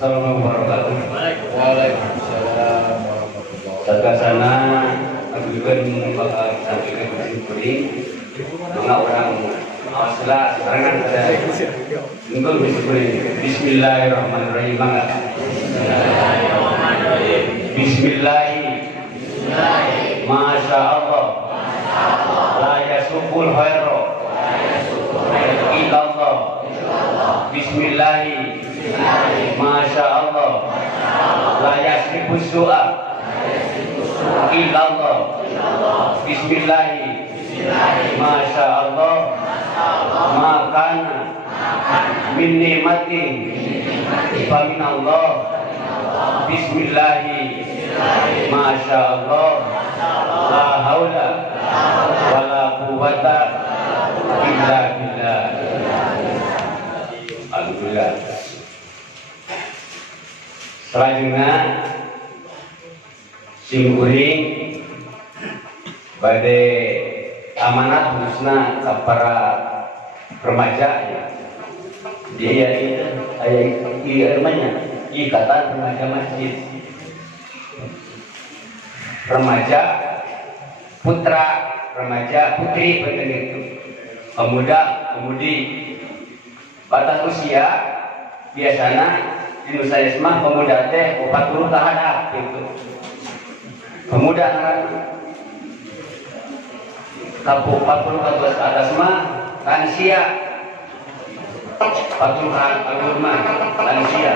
Assalamualaikum warahmatullahi wabarakatuh. Waalaikumsalam warahmatullahi Sakasana aku juga bakal sampaikan kuring mana orang asla serangan pada engkau bisa kuring. Bismillahirrahmanirrahim. Bismillahi Masya Allah la yasukul khairu illallah. Bismillahi Masya Allah la yasribus su'a illallah. Bismillahi Masya Allah makana min nikmatin faminallah. Bismillahi Masya Allah la haula wala quwwata illa billah. Alhamdulillah. Selanjutnya simkuring pada amanat khususnya ke para remaja dia itu ikatan remaja masjid, remaja putra, remaja putri, begitu, pemuda, pemudi. Batas usia biasanya di Nusa Isma pemuda teh 40 tahun gitu. Pemuda kapu 40 ke atas mah lansia. 40 tahun mah lansia.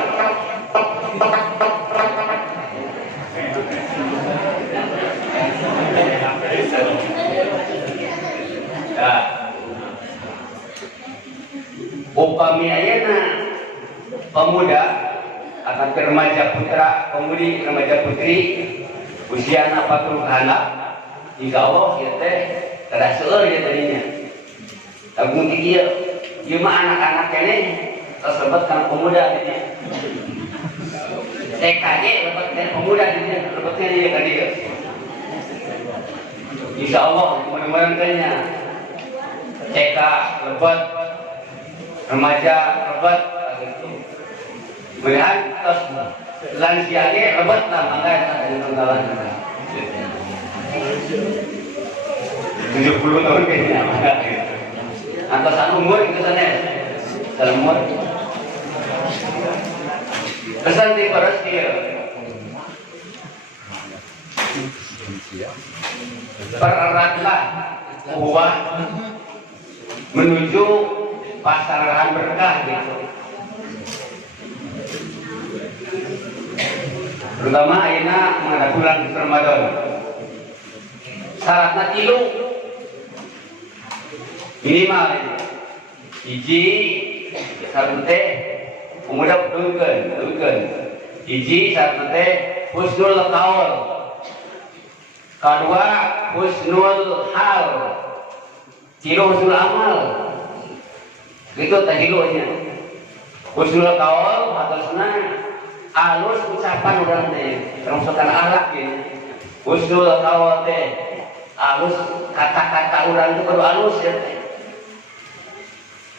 Ya. Upami ayeuna pemuda akan remaja putra, pemudi remaja putri usia 40 anak, insya Allah ya teh kada seueur ya tadinya. Tapi mungkin dia mah anak-anak ini tersebut kan pemuda gitu. TKJ lebat dari pemuda gitu, lebatnya dia kan dia. Insya Allah mudah-mudahan kayaknya TK lebat, remaja lebat gitu. Melihat terus lansia ge lebat lah mangga di tenggalan. 70 tahun kayaknya. Angkatan umur itu sana. Dalam umur. Pesan di paras dia. Pereratlah ukhuwah menuju pasaran berkah gitu. Terutama ayeuna menghadap bulan Ramadan. Syaratna 3 minimal hiji satu teh pemuda betul hiji satu teh husnul qaul, kedua husnul hal, tilu husnul amal. Gitu tahilunya. Husnul qaul maksudna alus ucapan urang teh, termasukkan akhlak gitu. Husnul qaul teh alus kata-kata urang itu kudu alus ya teh.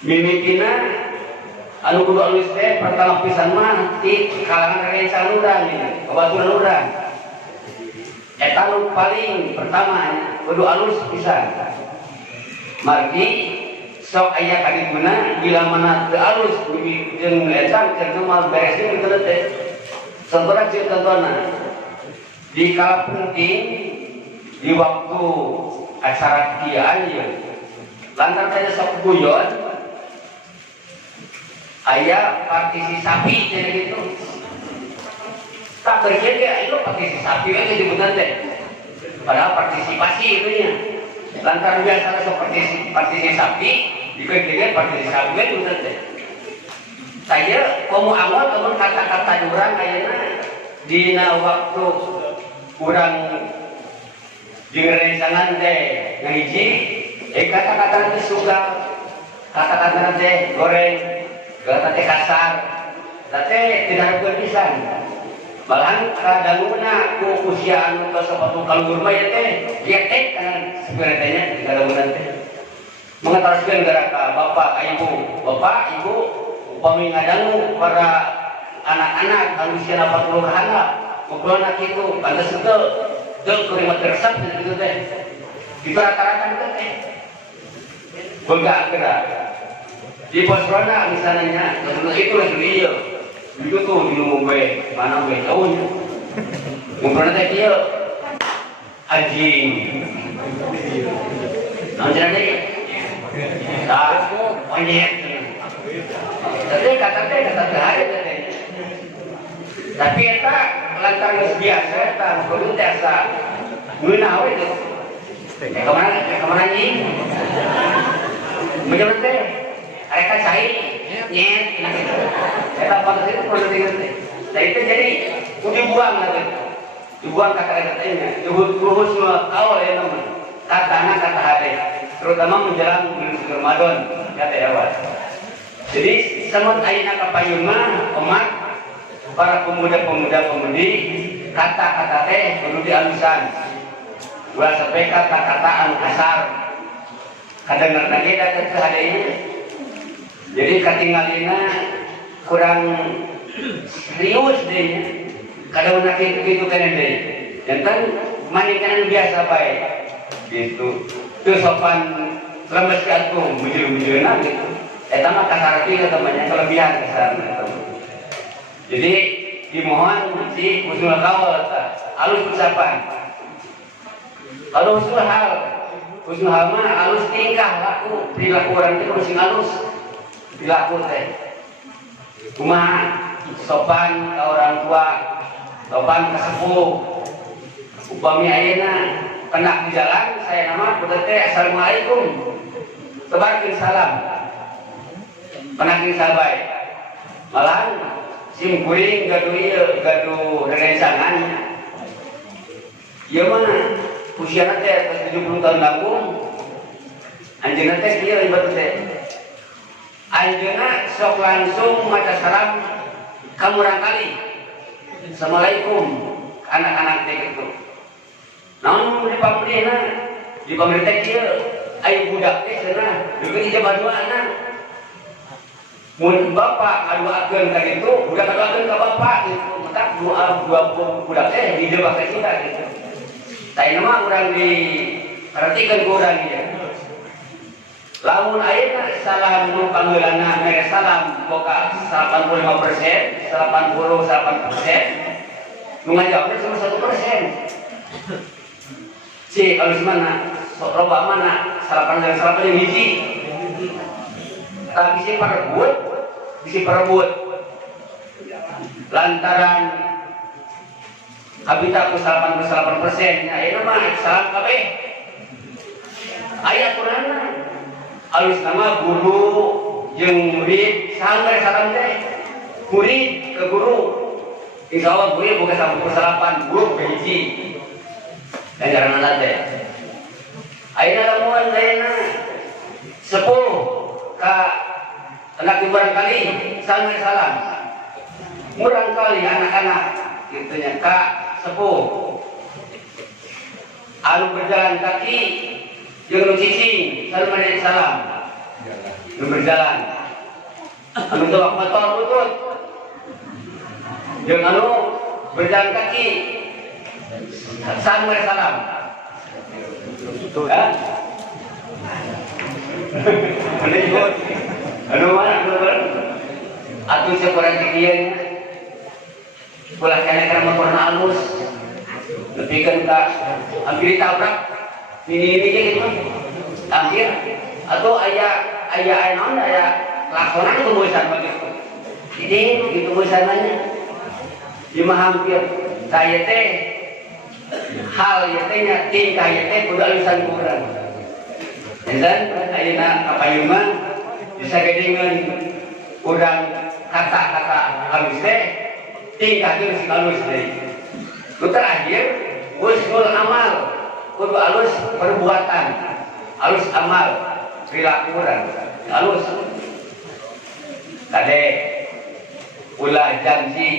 Mimikina anu kudu alus teh pertama pisan mah ti kalangan rekan urang ini, kabaturan urang. Eta nu paling pertama kudu alus pisan. Margi sok aya kadituna bila mana teu alus jeung eta cenah mah beres deui kitu teh. Sampuraha ceu contohna. Di kala penting di waktu acara kian ieu. Lantaran tanya sok guyon aya partisi sapi jadi gitu. Tak kerja dia itu partisi sapi aja dibutuhkan teh. Padahal partisipasi itu nya. Lantaran biasa sok partisi sapi, dikejegan partisi sapi itu teh. Saya komo awal teman kata-kata urang ayeuna dina waktu urang direncangan teh ngahiji kata-kata teh suka, kata-kata teh goreng, kata teh kasar, teh tidak berpisan. Malahan kadanguna ku usia anu tos sepatu kalur mah ya teh getek kan sebenarnya kadanguna teh. Mengetaraskeun gara ka bapak ibu upami ngadangu para anak-anak anu usia 40 handap ngobrol anak itu pantas itu kurima tersap gitu teh itu rata-rata teh enggak gerak di pos ronda misalnya itu lagi dia itu tuh di Mumbai mana gue jauhnya ngobrol teh dia anjing namanya deh tak monyet tapi kata hari tapi eta lantaran biasa eta kudu biasa meunah we teh kemana anjing bener teh mereka cai nyet eta pantas itu kudu teh nah itu jadi kudu dibuang lah dibuang kata-katanya dibuang semua awal ya teman kata hati terutama menjelang bulan Ramadan kata awal jadi semut ayeuna kapayun mah umat para pemuda-pemudi kata-kata teh kudu dialusan ulah sampai kata-kata anu kasar kadengar lagi datang ke hadenya jadi katinggalina kurang serius deh kada unak itu kan deh jantan manikanan biasa baik gitu itu sopan lemes ke aku mujur-mujurna gitu eta mah kasar itu temannya kelebihan kasar jadi dimohon si husnul qaul halus ucapan kalau husnul hal mah halus tingkah laku perilaku orang itu harus halus perilaku teh kumaha sopan ke orang tua sopan ke sepuh upami ayeuna kena di jalan saya nama kudu teh assalamualaikum tebarkeun salam panakeun sabae malahan sim kuring gaduh rencangan ieu mah usiana teh 70 tahun langkung anjeunna teh kieu ibarat teh anjeunna sok langsung maca salam kamurang kali assalamualaikum anak-anak teh kitu namun di pemerintah kieu aya budak teh cenah deukeut ijabah duana mun bapak ngaduakeun ka kitu budak ngaduakeun ka bapak gitu mentak dua budak teh dijebak ka kita gitu tah mah urang diperhatikeun ku urang ieu lamun ayeuna salam nu panggeulana mere salam boga 85% 88% nu ngajawabna cuma 1% si alus mana sok loba mana salapan yang hiji tapi bisi perebut lantaran habita ku 88% nya ieu mah salam kabeh aya aturanna alus nama guru jeung murid sampai salam teh murid ke guru insyaallah murid boga 108 guru ke hiji dan karena teh ayeuna lamun ayeuna 10 ka anak ibarat kali salam murang kali anak-anak gitu nya ka sepuh anu berjalan kaki jeung nu cicing salam nu berjalan anu tolak motor butut jeung anu berjalan kaki salam anu mana atuh sekurang kieu ulah kana motor halus nepikeun ka hampir ditabrak ini gitu hampir atau aya naon aya lakonan tumusan begitu ini gitu musananya di mah hampir saya teh hal ieu teh nya tingkah ieu teh kudu alusan kurang dan ayeuna kapayun mah bisa gedengan urang kata-kata halus teh tingkah geus halus deui nu terakhir husnul amal kudu halus perbuatan halus amal perilaku urang halus kade ulah janji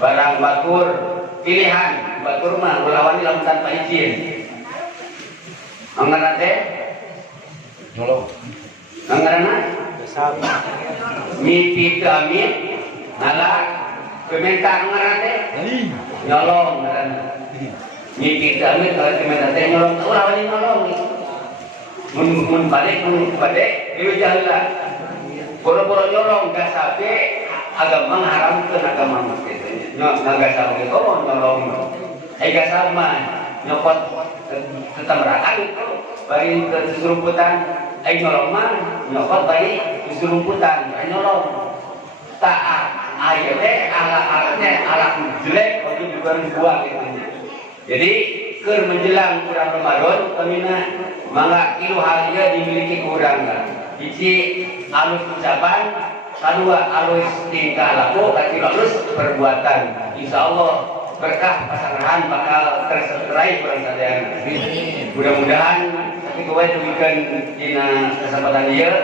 barang batur pilihan batur mah ulah wani lamun tanpa izin anggaran teh Nolong. anggaran miti teu amin nala kementar ngaran teh nyolong ngaran nyikir amit kalau kementar teh nyolong ulah wani nyolong mun balik dewe jaheula boro-boro nyolong gak sampai agama haramkeun agama kitu gak sampai kok nyolong gak sama nyopot ketamrakan itu bari ke susurumputan nyolong mah nyopot bari ke susurumputan nyolong taat ayo teh ala jelek bagi bukan buang gitu. Jadi keur menjelang bulan Ramadan kemina mangga kilu halia dimiliki kurang lah. Hiji alus ucapan, kedua alus tingkah laku, ketiga alus perbuatan. Insyaallah berkah pasangan bakal terserai kurang sadayana. Mudah-mudahan tapi kowe demikian dina kesempatan ieu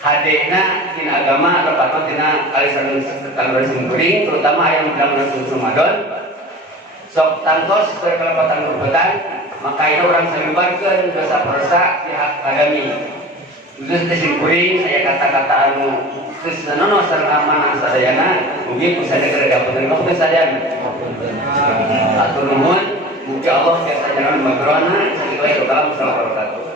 hadena tina agama lepaton tina alisan tanggal singkuring terutama yang dalam Ramadan sok tangtos berkelepatan berbetan maka ini orang selibarkan dosa persa pihak akademi khusus singkuring saya kata-kata anu terus nanono sareng amanah sadayana mugi pusana keragapan waktu sadayana atur nuhun mugi Allah biasa jalan magrona sallallahu alaihi wasallam.